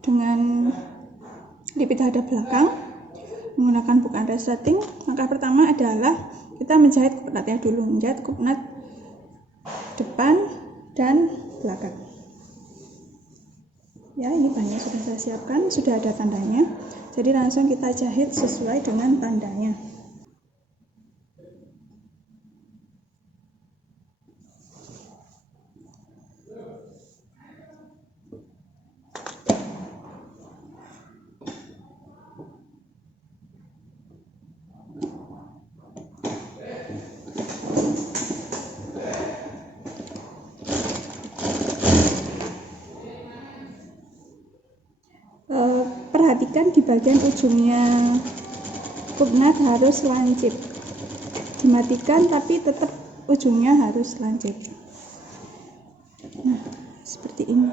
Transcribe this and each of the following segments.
dengan lipit hadap belakang menggunakan bukan resleting. Langkah pertama adalah kita menjahit kupnatnya dulu, menjahit kupnat depan dan belakang. Ya, ini bahannya sudah saya siapkan, sudah ada tandanya, jadi langsung kita jahit sesuai dengan tandanya. Perhatikan di bagian ujungnya kupnat harus lancip, dimatikan tapi tetap ujungnya harus lancip. Nah, seperti ini.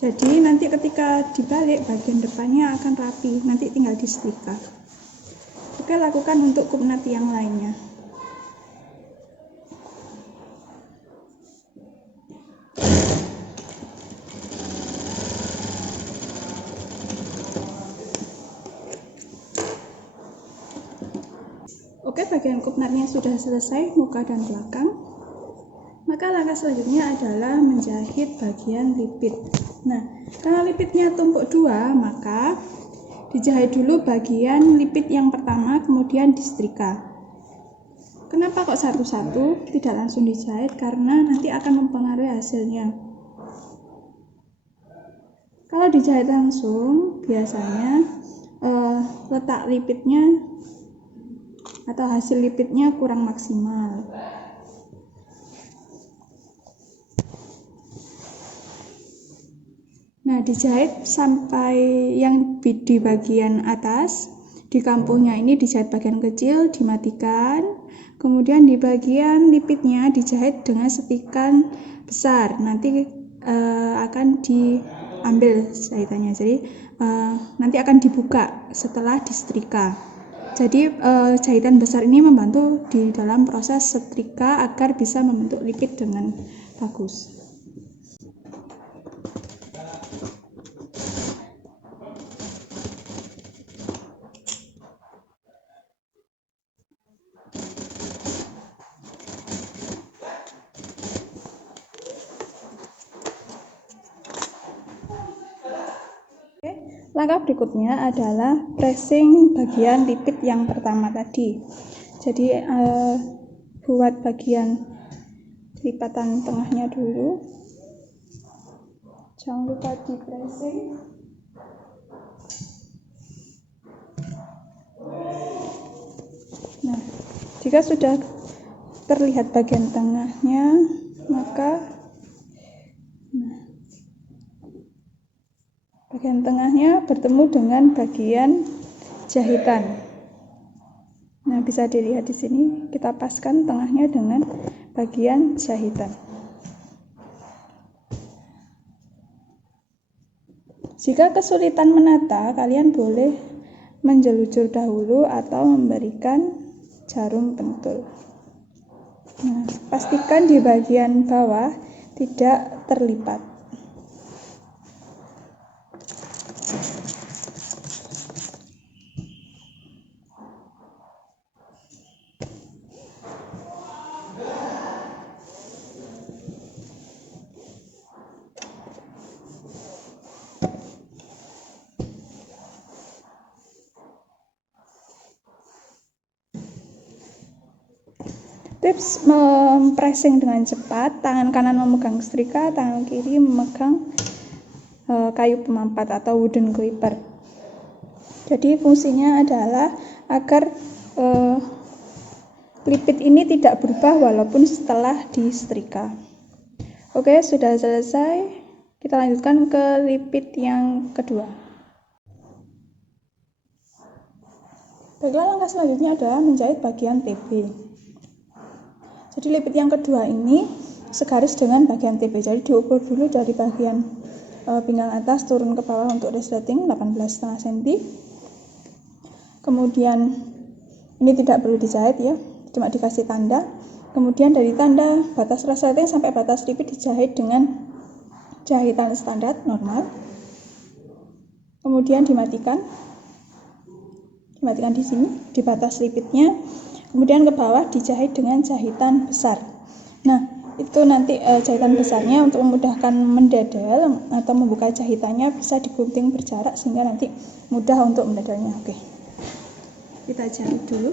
Jadi nanti ketika dibalik bagian depannya akan rapi, nanti tinggal disetrika. Oke, lakukan untuk kupnat yang lainnya. Oke, bagian kupnatnya sudah selesai, muka dan belakang. Maka langkah selanjutnya adalah menjahit bagian lipit. Nah, karena lipitnya tumpuk dua, maka dijahit dulu bagian lipit yang pertama, kemudian disetrika. Kenapa kok satu-satu, tidak langsung dijahit? Karena nanti akan mempengaruhi hasilnya. Kalau dijahit langsung, biasanya letak lipitnya atau hasil lipitnya kurang maksimal. Nah, dijahit sampai yang di bagian atas, di kampuhnya ini dijahit bagian kecil, dimatikan. Kemudian di bagian lipitnya dijahit dengan setikan besar. Nanti akan diambil jahitannya. Jadi nanti akan dibuka setelah disetrika. Jadi jahitan besar ini membantu di dalam proses setrika agar bisa membentuk lipit dengan bagus. Langkah berikutnya adalah pressing bagian lipit yang pertama tadi. Jadi buat bagian lipatan tengahnya dulu, jangan lupa di pressing. Nah, jika sudah terlihat bagian tengahnya, maka bagian tengahnya bertemu dengan bagian jahitan. Nah, bisa dilihat di sini, kita paskan tengahnya dengan bagian jahitan. Jika kesulitan menata, kalian boleh menjelujur dahulu atau memberikan jarum pentul. Nah, pastikan di bagian bawah tidak terlipat. Tips mempressing dengan cepat, tangan kanan memegang setrika, tangan kiri memegang kayu pemampat atau wooden clipper. Jadi fungsinya adalah agar lipit ini tidak berubah walaupun setelah disetrika. Oke, sudah selesai. Kita lanjutkan ke lipit yang kedua. Baiklah, langkah selanjutnya adalah menjahit bagian TB. Jadi lipit yang kedua ini segaris dengan bagian TB. Jadi diukur dulu dari bagian pinggang atas turun ke bawah untuk resleting 18,5 cm. Kemudian ini tidak perlu dijahit ya, cuma dikasih tanda. Kemudian dari tanda batas resleting sampai batas lipit dijahit dengan jahitan standar normal, kemudian dimatikan di sini di batas lipitnya, kemudian ke bawah dijahit dengan jahitan besar. Nah, itu nanti jahitan besarnya untuk memudahkan mendedel atau membuka jahitannya bisa digunting berjarak sehingga nanti mudah untuk mendedelnya. Oke, kita jahit dulu.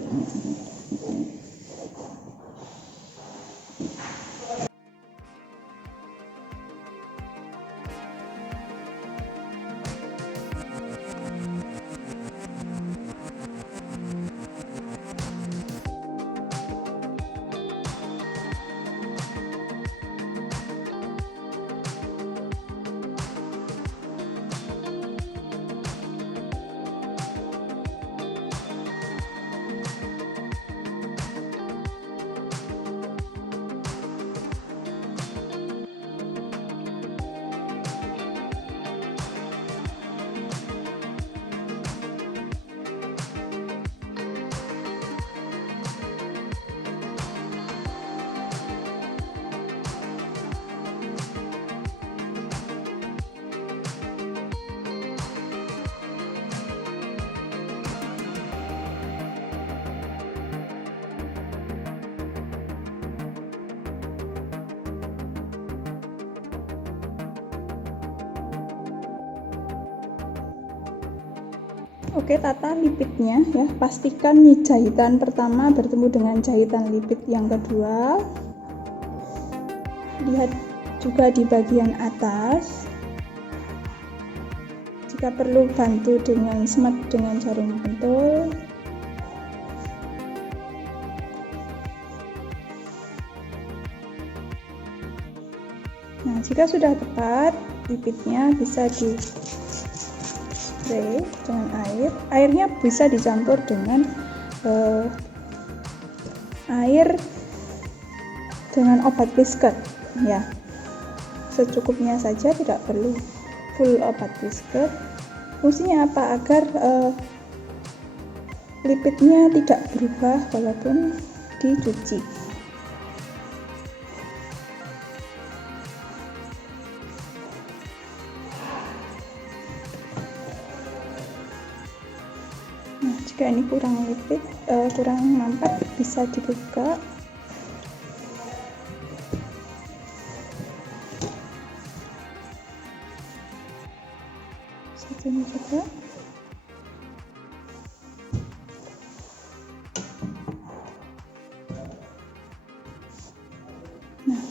Oke, tata lipitnya ya. Pastikan jahitan pertama bertemu dengan jahitan lipit yang kedua. Lihat juga di bagian atas. Jika perlu bantu dengan smart dengan jarum pentul. Nah, jika sudah tepat, lipitnya bisa di spray dengan air. Airnya bisa dicampur dengan air dengan obat whisker ya, secukupnya saja, tidak perlu full obat whisker. Fungsinya apa? Agar lipitnya tidak berubah walaupun dicuci. Nah, jika ini kurang lipit, kurang mampat, bisa dibuka. Satunya juga. Nah,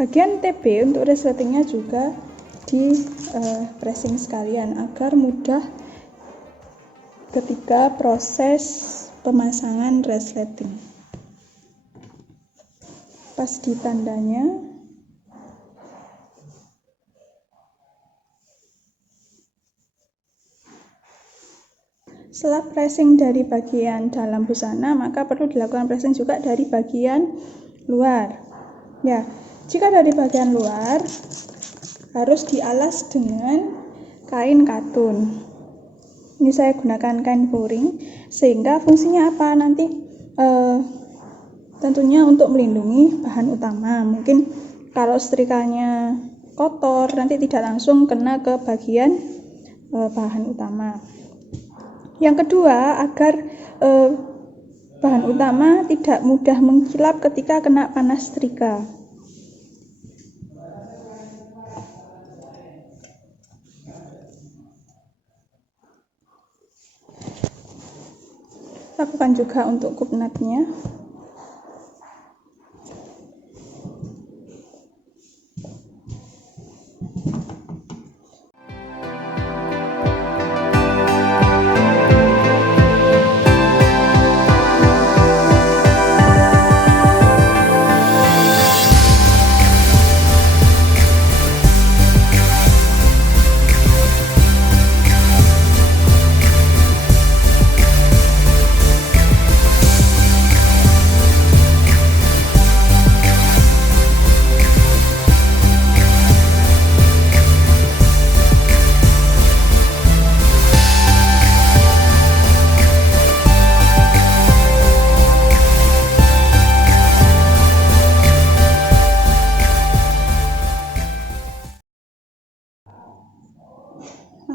bagian TB untuk resletingnya juga di pressing sekalian agar mudah ketika proses pemasangan resleting. Pas di tandanya, setelah pressing dari bagian dalam busana, maka perlu dilakukan pressing juga dari bagian luar. Ya, jika dari bagian luar harus dialas dengan kain katun. Ini saya gunakan kain furing, sehingga fungsinya apa nanti? Tentunya untuk melindungi bahan utama. Mungkin kalau setrikanya kotor nanti tidak langsung kena ke bagian bahan utama. Yang kedua, agar bahan utama tidak mudah mengkilap ketika kena panas setrika. Lakukan juga untuk kupnatnya.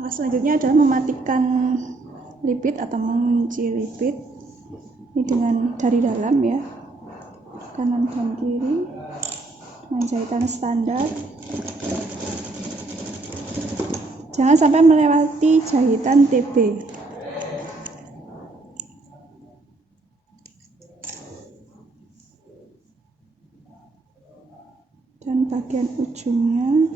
Langkah selanjutnya adalah mematikan lipit atau mengunci lipit ini dengan dari dalam ya, kanan dan kiri dengan jahitan standar. Jangan sampai melewati jahitan TB. Dan bagian ujungnya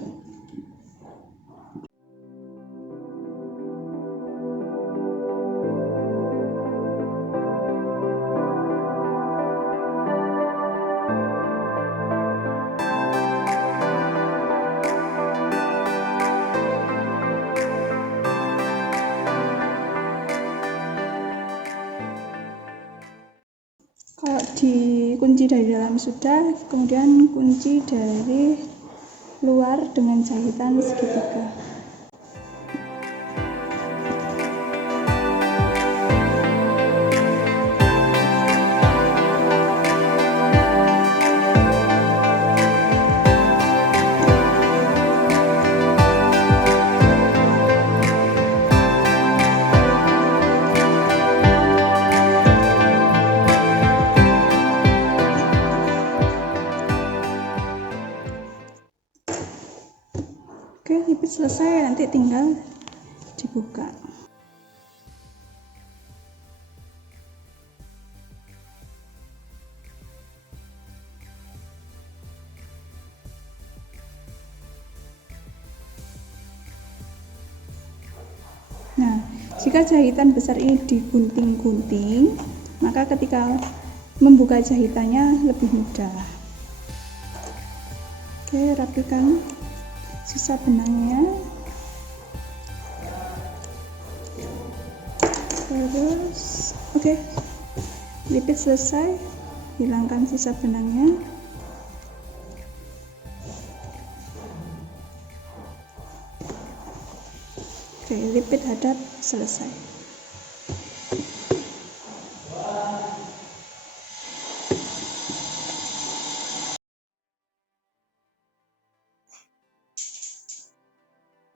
kalau dikunci dari dalam sudah, kemudian kunci dari luar dengan jahitan segitiga. Oke, lipit selesai, nanti tinggal dibuka. Nah, jika jahitan besar ini digunting-gunting, maka ketika membuka jahitannya lebih mudah. Oke, rapikan sisa benangnya, terus oke, lipit selesai, hilangkan sisa benangnya. Oke, lipit hadap selesai.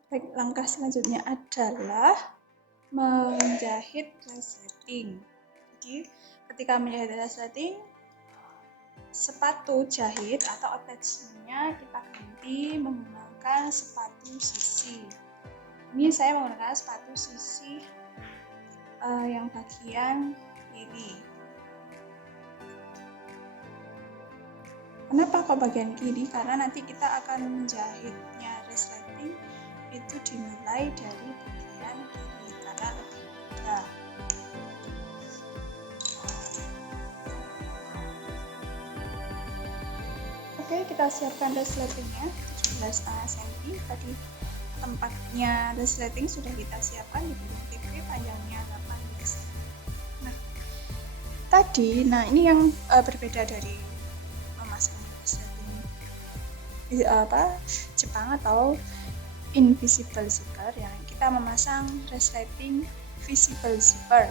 Baik, langkah selanjutnya adalah menjahit resleting. Jadi, ketika menjahit resleting, sepatu jahit atau attachment-nya kita ganti menggunakan sepatu sisi. Ini saya menggunakan sepatu sisi yang bagian kiri. Kenapa kok bagian kiri? Karena nanti kita akan menjahitnya resleting itu dimulai dari bagian kiri karena lebih mudah. Oke, kita siapkan resletingnya 17,5 cm. Tadi tempatnya resleting sudah kita siapkan di belakang TB, panjangnya 18 cm. Nah ini yang berbeda dari memasang resleting Jepang atau invisible zipper, yang kita memasang resleting visible zipper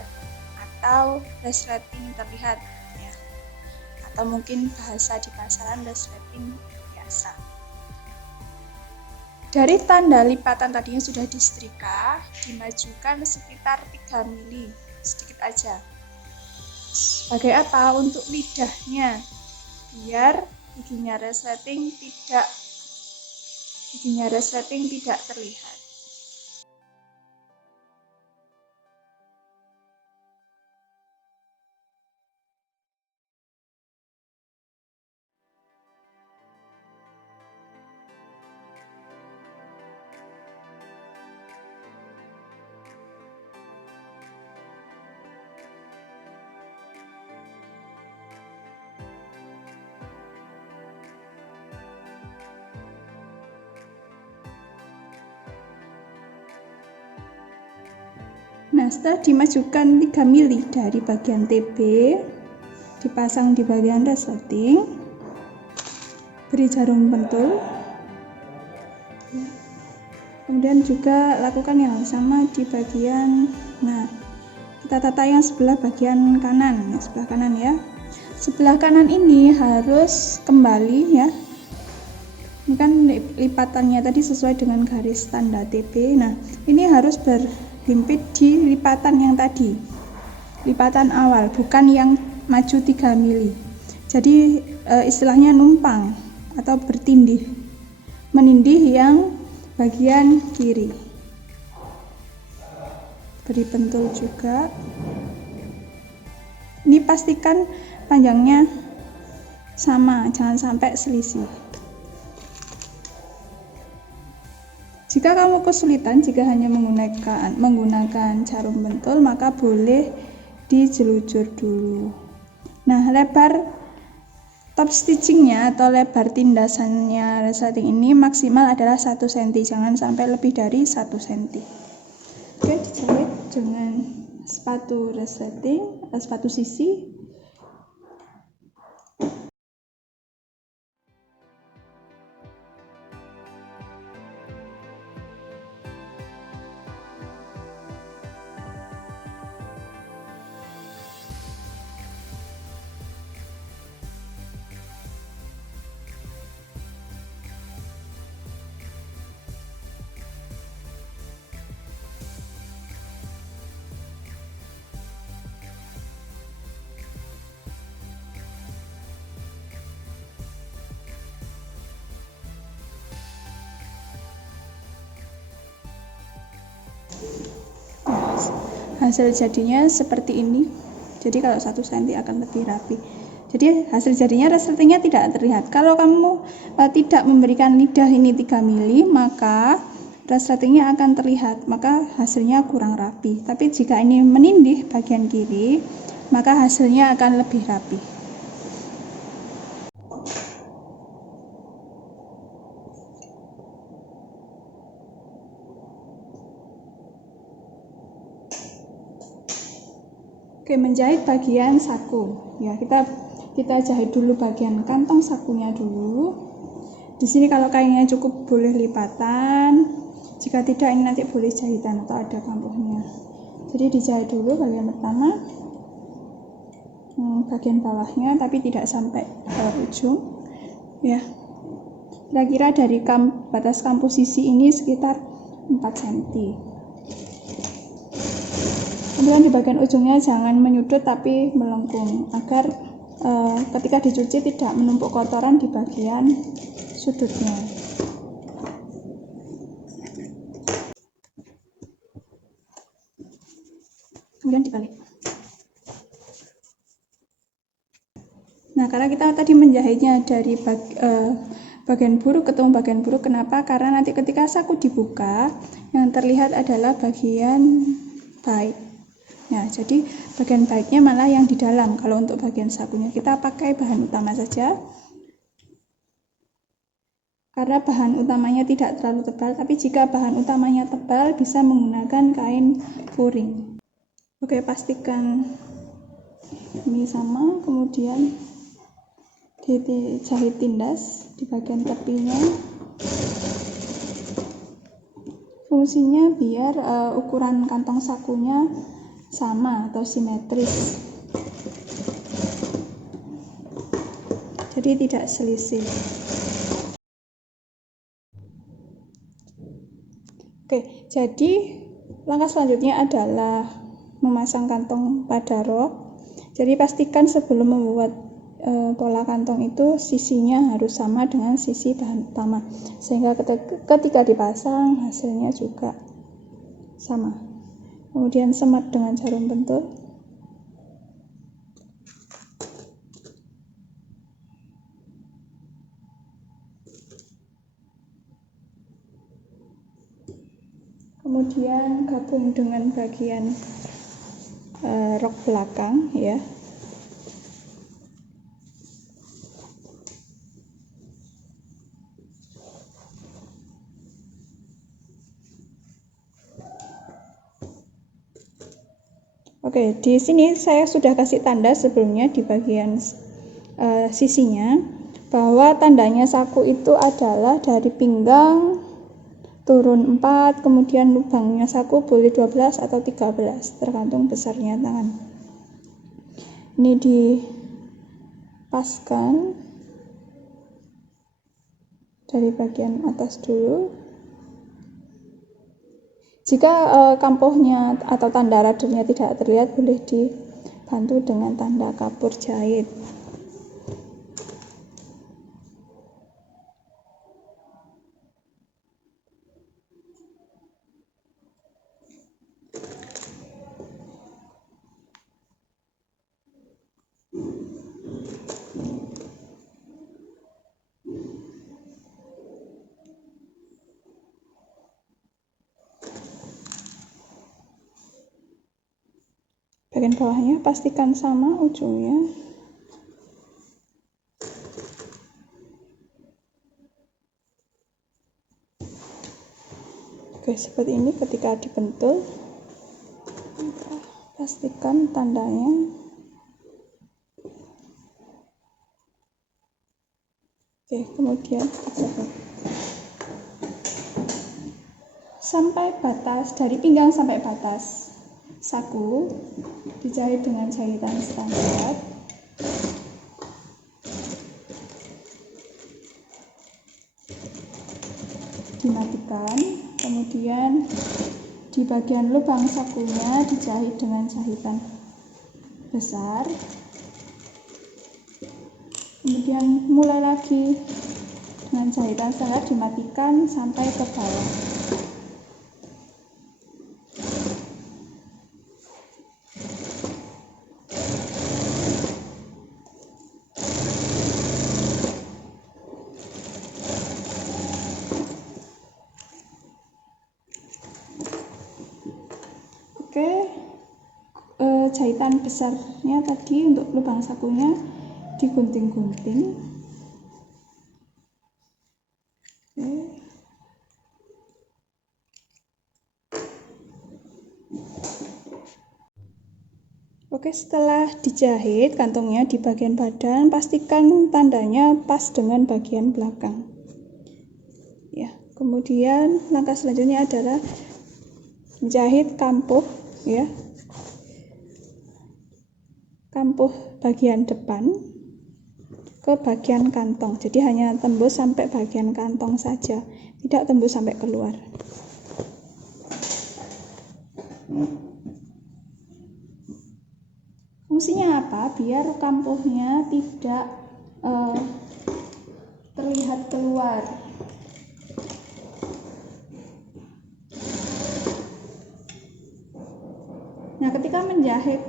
atau resleting terlihat ya, atau mungkin bahasa di pasaran resleting biasa. Dari tanda lipatan tadinya sudah disetrika, dimajukan sekitar 3 mili, sedikit aja. Sebagai apa? Untuk lidahnya, biar giginya resleting tidak terlihat. Nah, setelah dimajukan 3 mili dari bagian TB, dipasang di bagian resleting, beri jarum pentul, kemudian juga lakukan yang sama di bagian, kita tata yang sebelah bagian kanan, sebelah kanan ya. Sebelah kanan ini harus kembali ya, ini kan lipatannya tadi sesuai dengan garis tanda TB. Nah, ini harus berhimpit di lipatan yang tadi, lipatan awal, bukan yang maju 3 mili. Jadi istilahnya numpang atau bertindih, menindih yang bagian kiri. Beri pentul juga. Ini pastikan panjangnya sama, jangan sampai selisih. Jika kamu kesulitan jika hanya menggunakan jarum pentul, maka boleh dijelujur dulu. Nah, lebar top stitchingnya atau lebar tindasannya resleting ini maksimal adalah 1 cm, jangan sampai lebih dari 1 cm. Oke, dijahit dengan sepatu resleting atau sepatu sisi. Hasil jadinya seperti ini. Jadi kalau 1 cm akan lebih rapi. Jadi hasil jadinya resletingnya tidak terlihat. Kalau kamu tidak memberikan lidah ini 3 mili, maka resletingnya akan terlihat, maka hasilnya kurang rapi. Tapi jika ini menindih bagian kiri, maka hasilnya akan lebih rapi. Oke, menjahit bagian saku. Ya, kita jahit dulu bagian kantong sakunya dulu. Di sini kalau kainnya cukup boleh lipatan. Jika tidak, ini nanti boleh jahitan atau ada kampuhnya. Jadi dijahit dulu bagian pertama, bagian bawahnya, tapi tidak sampai ke ujung. Ya, kira-kira dari batas kampus sisi ini sekitar 4 cm. Kemudian di bagian ujungnya jangan menyudut tapi melengkung, agar ketika dicuci tidak menumpuk kotoran di bagian sudutnya. Kemudian dibalik. Nah, karena kita tadi menjahitnya dari bagian buruk ketemu bagian buruk, kenapa? Karena nanti ketika saku dibuka, yang terlihat adalah bagian baik. Nah, jadi bagian baiknya malah yang di dalam. Kalau untuk bagian sakunya kita pakai bahan utama saja, karena bahan utamanya tidak terlalu tebal. Tapi jika bahan utamanya tebal, bisa menggunakan kain furing. Oke, pastikan ini sama, kemudian dijahit tindas di bagian tepinya. Fungsinya biar ukuran kantong sakunya sama atau simetris, jadi tidak selisih. Oke, jadi langkah selanjutnya adalah memasang kantong pada rok. Jadi pastikan sebelum membuat pola kantong itu sisinya harus sama dengan sisi bahan utama, sehingga ketika dipasang hasilnya juga sama. Kemudian semat dengan jarum pentul. Kemudian gabung dengan bagian rok belakang, ya. Oke, di sini saya sudah kasih tanda sebelumnya di bagian sisinya, bahwa tandanya saku itu adalah dari pinggang turun 4, kemudian lubangnya saku boleh 12 atau 13, tergantung besarnya tangan. Ini dipaskan. dari bagian atas dulu. Jika kampuhnya atau tanda radernya tidak terlihat, boleh dibantu dengan tanda kapur jahit. Bagian bawahnya pastikan sama ujungnya. Oke, seperti ini. Ketika dibentul, pastikan tandanya. Oke, kemudian sampai batas, dari pinggang sampai batas saku dijahit dengan jahitan standar. Dimatikan, kemudian di bagian lubang sakunya dijahit dengan jahitan besar. Kemudian mulai lagi dengan jahitan standar, dimatikan sampai ke bawah. Oke, jahitan besarnya tadi untuk lubang sakunya digunting-gunting. Oke, setelah dijahit kantongnya di bagian badan, pastikan tandanya pas dengan bagian belakang. Ya, kemudian langkah selanjutnya adalah menjahit kampuh, ya, kampuh bagian depan ke bagian kantong. Jadi hanya tembus sampai bagian kantong saja, tidak tembus sampai keluar. Fungsinya apa? Biar kampuhnya tidak terlihat keluar. Nah, ketika menjahit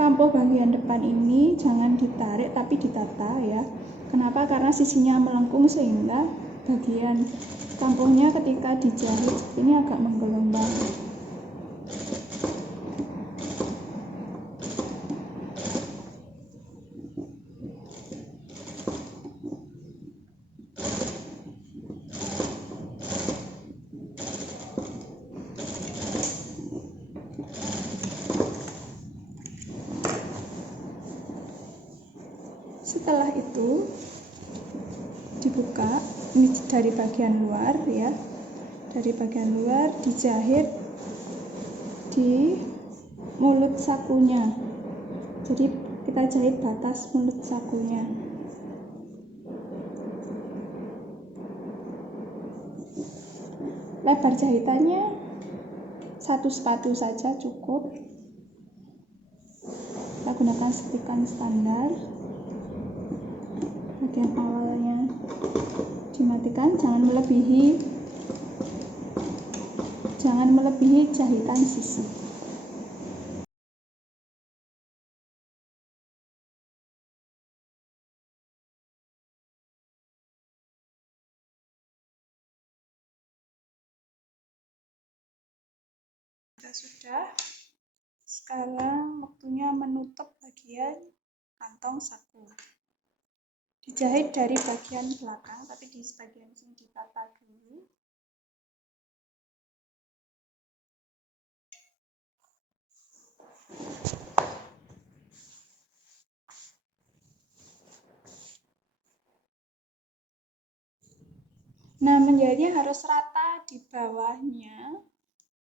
kampuh bagian depan ini jangan ditarik tapi ditata, ya. Kenapa? Karena sisinya melengkung sehingga bagian kampuhnya ketika dijahit ini agak menggelombang. Setelah itu dibuka, ini dari bagian luar, ya, dari bagian luar dijahit di mulut sakunya. Jadi kita jahit batas mulut sakunya. Lebar jahitannya 1 sepatu saja cukup. Kita gunakan setikan standar. Bagian awalnya dimatikan, jangan melebihi jahitan sisi. Sudah. Sekarang waktunya menutup bagian kantong saku. Dijahit dari bagian belakang, tapi di bagian sini ditata dulu. Nah, menjahitnya harus rata di bawahnya.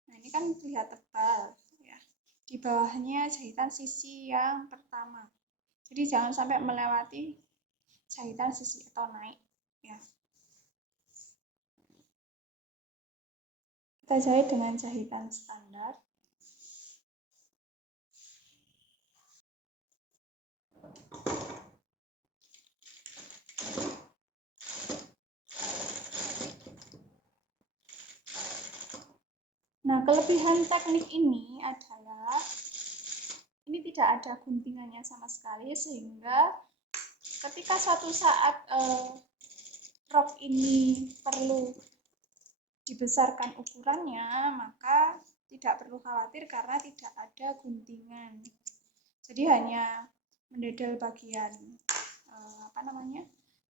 Nah, ini kan terlihat tebal, ya. Di bawahnya jahitan sisi yang pertama. Jadi jangan sampai melewati jahitan sisi atau naik, ya. Kita jahit dengan jahitan standar. Nah, kelebihan teknik ini adalah ini tidak ada guntingannya sama sekali, sehingga ketika suatu saat rok ini perlu dibesarkan ukurannya, maka tidak perlu khawatir karena tidak ada guntingan. Jadi hanya mendedel bagian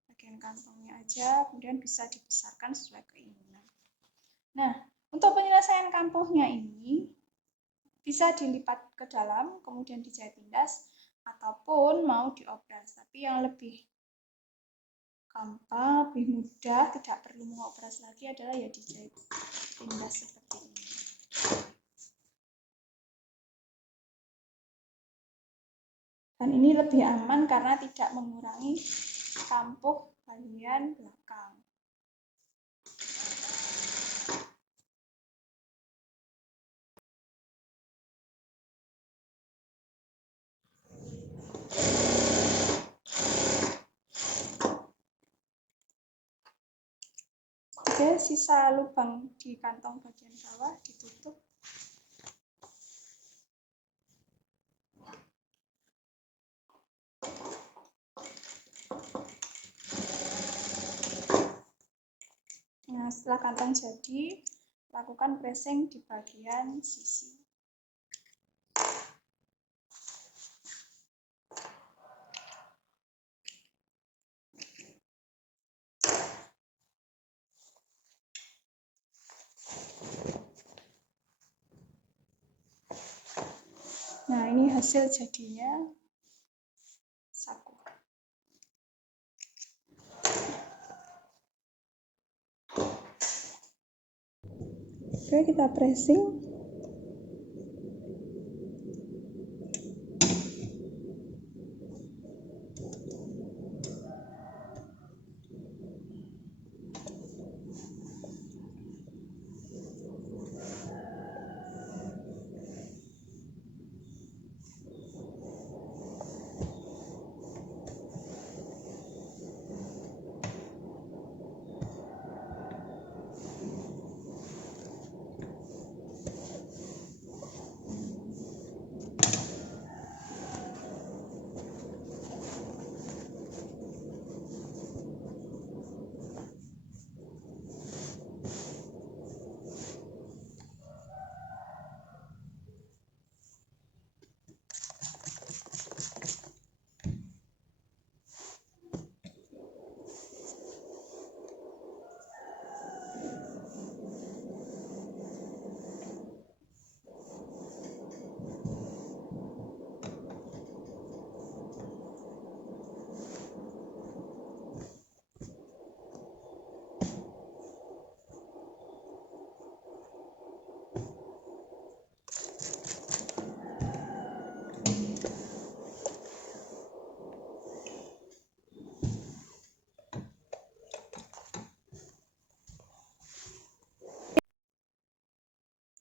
bagian kantongnya aja, kemudian bisa dibesarkan sesuai keinginan. Nah, untuk penyelesaian kampuhnya ini bisa dilipat ke dalam, kemudian dijahit tindas, ataupun mau diobras. Tapi yang lebih gampang, lebih mudah, tidak perlu mengobras lagi adalah ya dijahit tindas seperti ini. Dan ini lebih aman karena tidak mengurangi kampuh bagian belakang. Oke, sisa lubang di kantong bagian bawah ditutup. Nah, setelah kantong jadi, lakukan pressing di bagian sisi. Nah, ini hasil jadinya saku. Oke, kita pressing.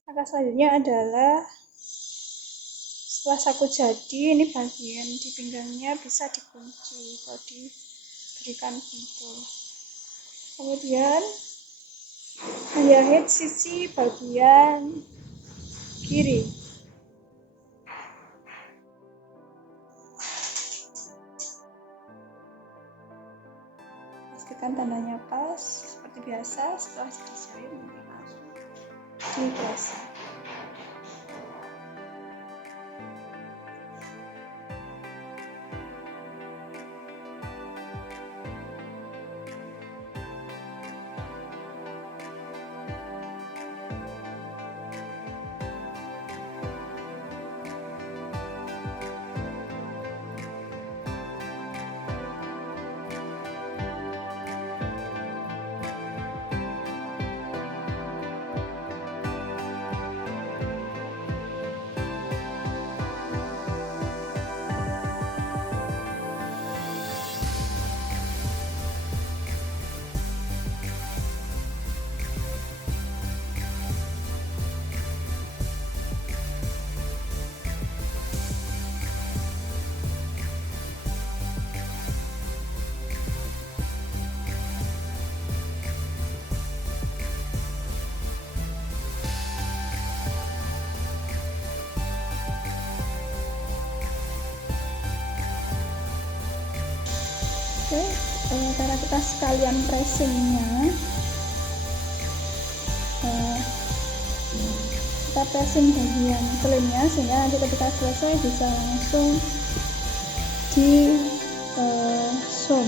Langkah selanjutnya adalah setelah saku jadi, ini bagian di pinggangnya bisa dikunci atau diberikan pintul. Kemudian menjahit sisi bagian kiri. Pastikan tandanya pas, seperti biasa. Setelah dijahit nanti langsung dipressing. Oke, karena kita sekalian pressingnya, kita pressing bagian klaimnya sehingga nanti ketika selesai bisa langsung di zoom.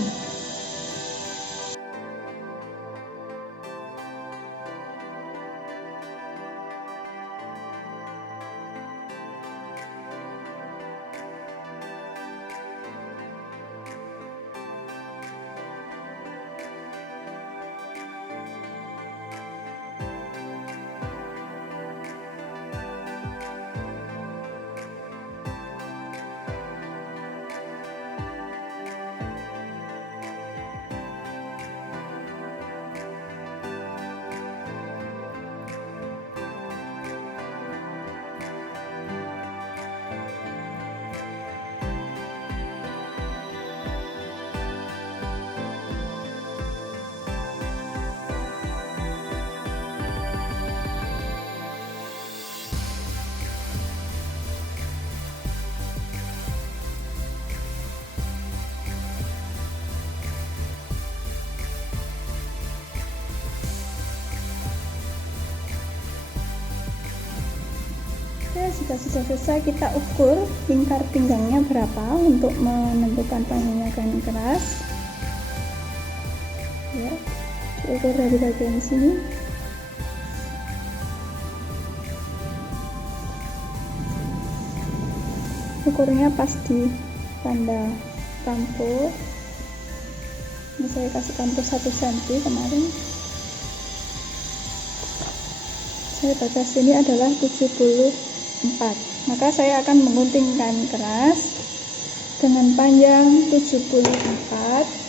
Oke, jika sudah selesai kita ukur lingkar pinggangnya berapa untuk menentukan panjangnya kain keras. Ya, diukur dari bagian sini. Ukurnya pas di tanda kampur. Ini saya kasih kampur 1 cm kemarin. Saya batas ini adalah 74. Maka saya akan menggunting kain keras dengan panjang 74